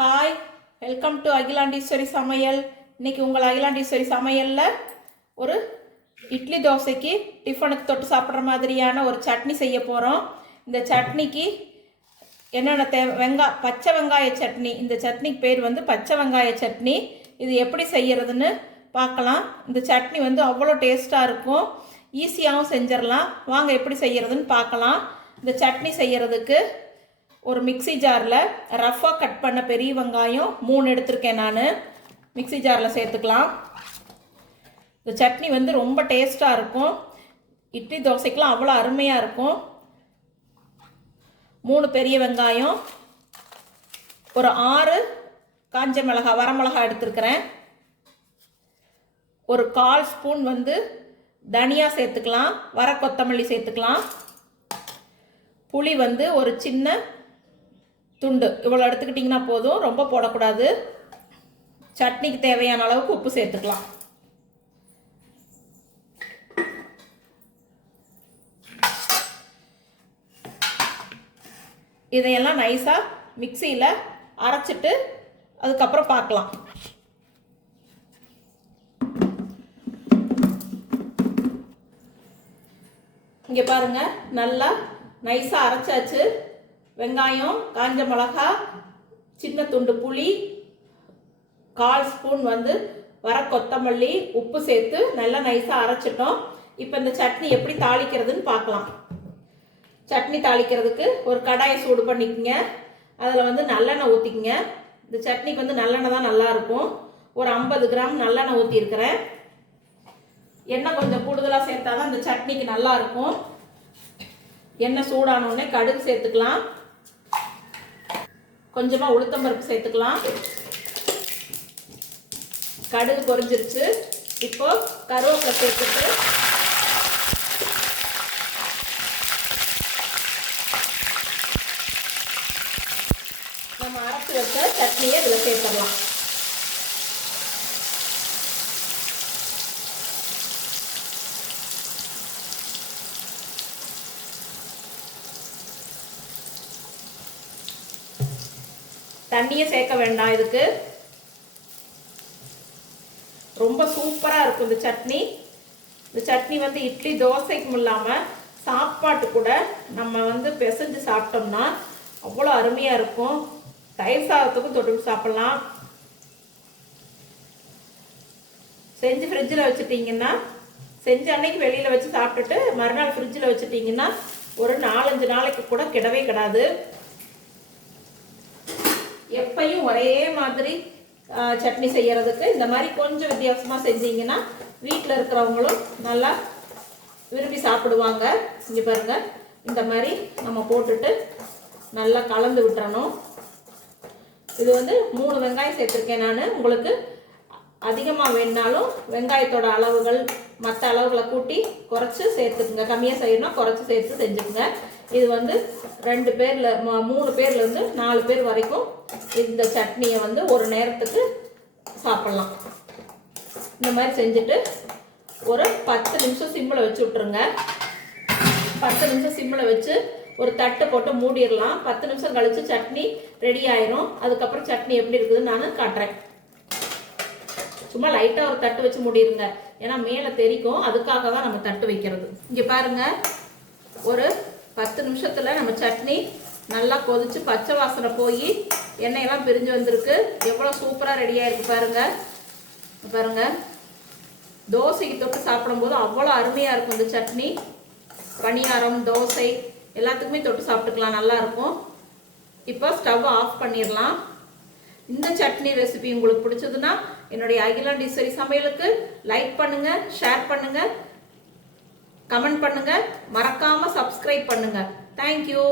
Hi, welcome to Akilandeswari சமையல். இன்றைக்கி உங்கள் அகிலாண்டீஸ்வரி சமையலில் ஒரு இட்லி தோசைக்கு டிஃபனுக்கு தொட்டு சாப்பிட்ற மாதிரியான ஒரு சட்னி செய்ய போகிறோம். இந்த சட்னிக்கு என்னென்ன பச்சை வெங்காய சட்னி. இந்த சட்னிக்கு பேர் பச்சை வெங்காய சட்னி. இது எப்படி செய்கிறதுன்னு பார்க்கலாம். இந்த சட்னி அவ்வளோ டேஸ்ட்டாக இருக்கும். ஈஸியாகவும் செஞ்சிடலாம். வாங்க எப்படி செய்கிறதுன்னு பார்க்கலாம். இந்த சட்னி செய்கிறதுக்கு ஒரு மிக்சி ஜாரில் ரஃப்பாக கட் பண்ண பெரிய வெங்காயம் 3 எடுத்திருக்கேன். நான் மிக்சி ஜாரில் சேர்த்துக்கலாம். இந்த சட்னி ரொம்ப டேஸ்ட்டாக இருக்கும். இட்லி தோசைக்கெலாம் அவ்வளோ அருமையாக இருக்கும். 3 பெரிய வெங்காயம், ஒரு 6 காஞ்ச மிளகாய் வரமிளகாய் எடுத்துருக்கிறேன். ஒரு 1/4 ஸ்பூன் தனியா சேர்த்துக்கலாம். வர கொத்தமல்லி சேர்த்துக்கலாம். புளி ஒரு சின்ன துண்டு இவ்வளோ எடுத்துக்கிட்டிங்கன்னா போதும், ரொம்ப போடக்கூடாது. சட்னிக்கு தேவையான அளவுக்கு உப்பு சேர்த்துக்கலாம். இதையெல்லாம் நைஸாக மிக்சியில் அரைச்சிட்டு அதுக்கப்புறம் பார்க்கலாம். இங்கே பாருங்கள், நல்லா நைஸாக அரைச்சாச்சு. வெங்காயம், காஞ்ச மிளகா, சின்ன துண்டு புளி, 1/4 ஸ்பூன் வர கொத்தமல்லி, உப்பு சேர்த்து நல்லா நைஸாக அரைச்சிட்டோம். இப்போ இந்த சட்னி எப்படி தாளிக்கிறதுன்னு பார்க்கலாம். சட்னி தாளிக்கிறதுக்கு ஒரு கடாயை சூடு பண்ணிக்கோங்க. அதில் நல்லெண்ணெய் ஊற்றிக்கங்க. இந்த சட்னிக்கு நல்லெண்ணெய் தான் நல்லாயிருக்கும். ஒரு 50 கிராம் நல்லெண்ணெய் ஊற்றிருக்கிறேன். எண்ணெய் கொஞ்சம் கூடுதலாக சேர்த்தா தான் இந்த சட்னிக்கு நல்லாயிருக்கும். எண்ணெய் சூடானோடனே கடுகு சேர்த்துக்கலாம். கொஞ்சமாக உளுத்தம்பருப்பு சேர்த்துக்கலாம். கடுகு பொரிஞ்சிருச்சு. இப்போ கருவேப்பிலை சேர்த்துட்டு நம்ம அரைச்சி வச்ச சட்னியை இதில் சேர்த்துடலாம். தண்ணியை சேர்க்க வேண்டாம். இதுக்கு ரொம்ப சூப்பராக இருக்கும் இந்த சட்னி. இந்த சட்னி இட்லி தோசைக்கும் இல்லாமல் சாப்பாட்டு கூட நம்ம பிசைஞ்சு சாப்பிட்டோம்னா அவ்வளோ அருமையாக இருக்கும். தயிர் சாதத்துக்கும் தொட்டு சாப்பிட்லாம். செஞ்சு ஃப்ரிட்ஜில் வச்சுட்டிங்கன்னா, செஞ்ச அன்னைக்கு வெளியில் வச்சு சாப்பிட்டுட்டு மறுநாள் ஃப்ரிட்ஜில் வச்சுட்டிங்கன்னா ஒரு 4-5 நாளைக்கு கூட கிடவே கிடாது. எப்பையும் ஒரே மாதிரி சட்னி செய்கிறதுக்கு இந்த மாதிரி கொஞ்சம் வித்தியாசமாக செஞ்சீங்கன்னா வீட்டில் இருக்கிறவங்களும் நல்லா விரும்பி சாப்பிடுவாங்க. இங்கே பாருங்கள், இந்த மாதிரி நம்ம போட்டுட்டு நல்லா கலந்து விட்டுறணும். இது 3 வெங்காயம் சேர்த்துருக்கேன் நான். உங்களுக்கு அதிகமாக வேணுனாலும் வெங்காயத்தோட அளவுகள் மற்ற அளவுகளை கூட்டி குறைச்சி சேர்த்துக்குங்க. கம்மியாக செய்யணும்னா குறைச்சி சேர்த்து செஞ்சுக்குங்க. இது 2 பேரில் 3 பேர்லேருந்து 4 பேர் வரைக்கும் இந்த சட்னியை ஒரு நேரத்துக்கு சாப்பிட்லாம். இந்த மாதிரி செஞ்சுட்டு ஒரு 10 நிமிஷம் சிம்மில் வச்சு விட்ருங்க. 10 நிமிஷம் சிம்மில் வச்சு ஒரு தட்டு போட்டு மூடிடலாம். 10 நிமிஷம் கழித்து சட்னி ரெடி ஆயிரும். அதுக்கப்புறம் சட்னி எப்படி இருக்குதுன்னு நான் காட்டுறேன். சும்மா லைட்டாக ஒரு தட்டு வச்சு மூடிடுங்க, ஏன்னா மேலே தெரிக்கும். அதுக்காக தான் நம்ம தட்டு வைக்கிறது. இங்கே பாருங்கள், ஒரு 10 நிமிஷத்தில் நம்ம சட்னி நல்லா கொதிச்சு பச்சை வாசனை போய் எண்ணெயெல்லாம் பிரிஞ்சு வந்திருக்கு. எவ்வளோ சூப்பராக ரெடியாக இருக்குது பாருங்கள். பாருங்கள், தோசைக்கு தொட்டு சாப்பிடும்போது அவ்வளோ அருமையாக இருக்கும் இந்த சட்னி. பணியாரம், தோசை எல்லாத்துக்குமே தொட்டு சாப்பிட்டுக்கலாம், நல்லாயிருக்கும். இப்போ ஸ்டவ் ஆஃப் பண்ணிடலாம். இந்த சட்னி ரெசிபி உங்களுக்கு பிடிச்சதுன்னா என்னுடைய அகிலாண்டீஸ்வரி சமையலுக்கு லைக் பண்ணுங்கள், ஷேர் பண்ணுங்கள், கமெண்ட் பண்ணுங்கள், மறக்காமல் சப்ஸ்கிரைப் பண்ணுங்கள். தேங்க்யூ.